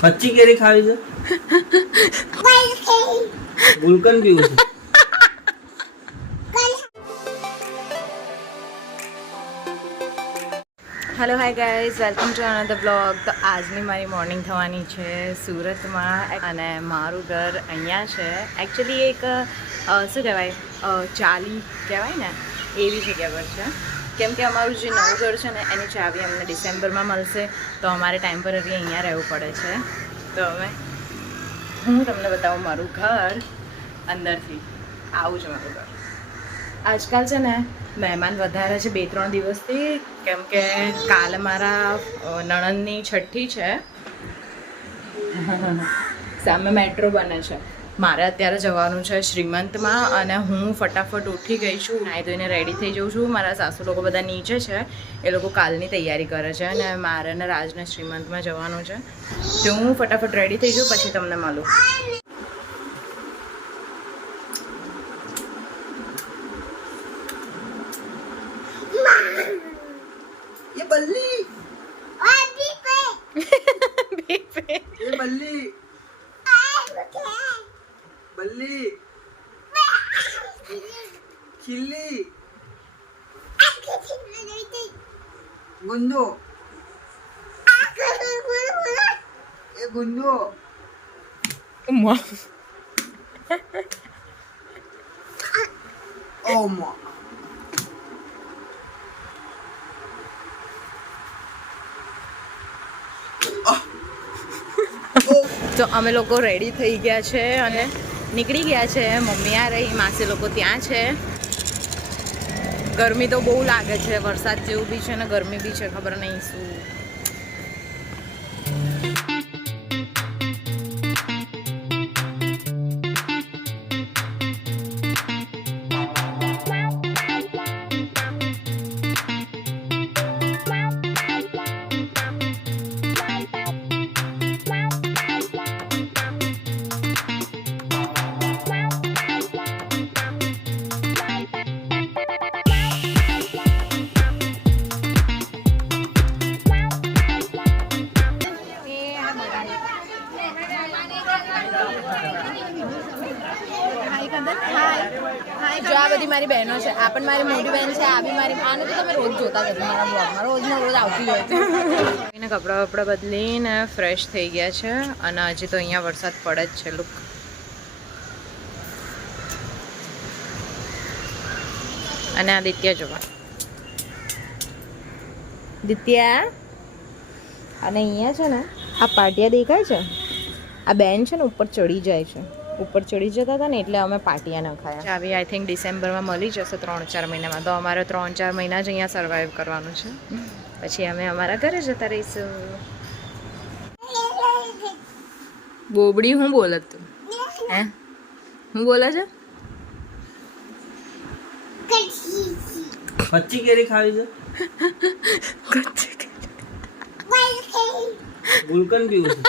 કચ્ચી કેરી ખાવી છે? ગુલકન પીવું છે? Hello hi guys, welcome to another blog. તો આજની મારી મોર્નિંગ થવાની છે સુરતમાં અને મારું ઘર અહીંયા છે. એકચ્યુઅલી એક શું કહેવાય ચાલી કહેવાય ને એવી જગ્યા પર છે. કેમ કે અમારું જે નવું ઘર છે ને એની ચાવી અમને ડિસેમ્બરમાં મળશે, તો અમારે ટેમ્પરરી અહીંયા રહેવું પડે છે. તો હવે હું તમને બતાવું મારું ઘર અંદરથી. આવું છે મારું ઘર. આજકાલ છે ને મહેમાન વધારે છે 2-3 દિવસથી, કેમ કે કાલે મારા નણંદની છઠ્ઠી છે. સામે મેટ્રો બને છે. મારે અત્યારે જવાનું છે શ્રીમંતમાં અને હું ફટાફટ ઉઠી ગઈ છું, નાહી ધોઈને રેડી થઈ જાઉં છું. મારા સાસુ લોકો બધા નીચે છે, એ લોકો કાલની તૈયારી કરે છે અને મારે ને રાજને શ્રીમંતમાં જવાનું છે. તો હું ફટાફટ રેડી થઈ જાઉં, પછી તમને મળું. ये बल्ली ये बल्ली बल्ली खिल्ली गुंदो ये गुंदो ओ माँ તો અમે લોકો રેડી થઈ ગયા છે અને નીકળી ગયા છે. મમ્મી આ રહી, માસી લોકો ત્યાં છે. ગરમી તો બહુ લાગે છે, વરસાદ જેવું બી છે ને ગરમી બી છે, ખબર નહીં શું. જો આ બધી મારી બહેનો છે, આ પણ મારી મોટી બહેન છે, આ બી મારી. આને તો તમે રોજ જોતા જશો મારા બ્લોગમાં, રોજને રોજ આવતી હોય છે. કપડાં બદલીને ફ્રેશ થઈ ગયા છે અને હજી તો અહીંયા વરસાદ પડે જ છે. લુક, અને આ દિત્યા જોવા, દિત્યા. અને અહીંયા છે ને આ પાટિયા દેખાય છે, આ બેન છે ને ઉપર ચડી જાય છે. ઉપર ચડી જતા હતા ને એટલે અમે પાટિયા ન ખાયા. ચાવી આઈ થિંક ડિસેમ્બરમાં મળી જશે 3-4 મહિનામાં. તો અમારે 3-4 મહિના જ અહીંયા સર્વાઈવ કરવાનું છે, પછી અમે અમારા ઘરે જતા રહીશું. બોબડી હું બોલે તું? હે હું બોલે છે? કચ્ચી કેરી ખાવી છે? ગુલકન પીવું છે?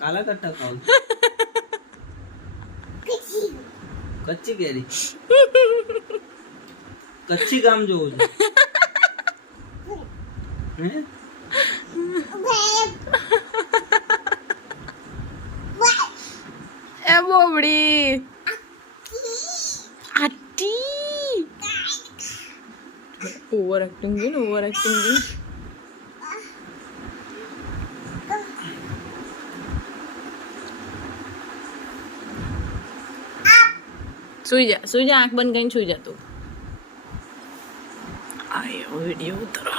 કાલા કટ્ટા ખાવ? કચ્ચી કેરી કચ્ચી ગામ જોવું છે? એ બોબડી આટી ઓવર એક્ટિંગ છે ને, ઓવર એક્ટિંગ છે. સુઈ જા, આંખ બંધ કરીને સુઈ જા તું. આ એવો વિડીયો ઉતરો.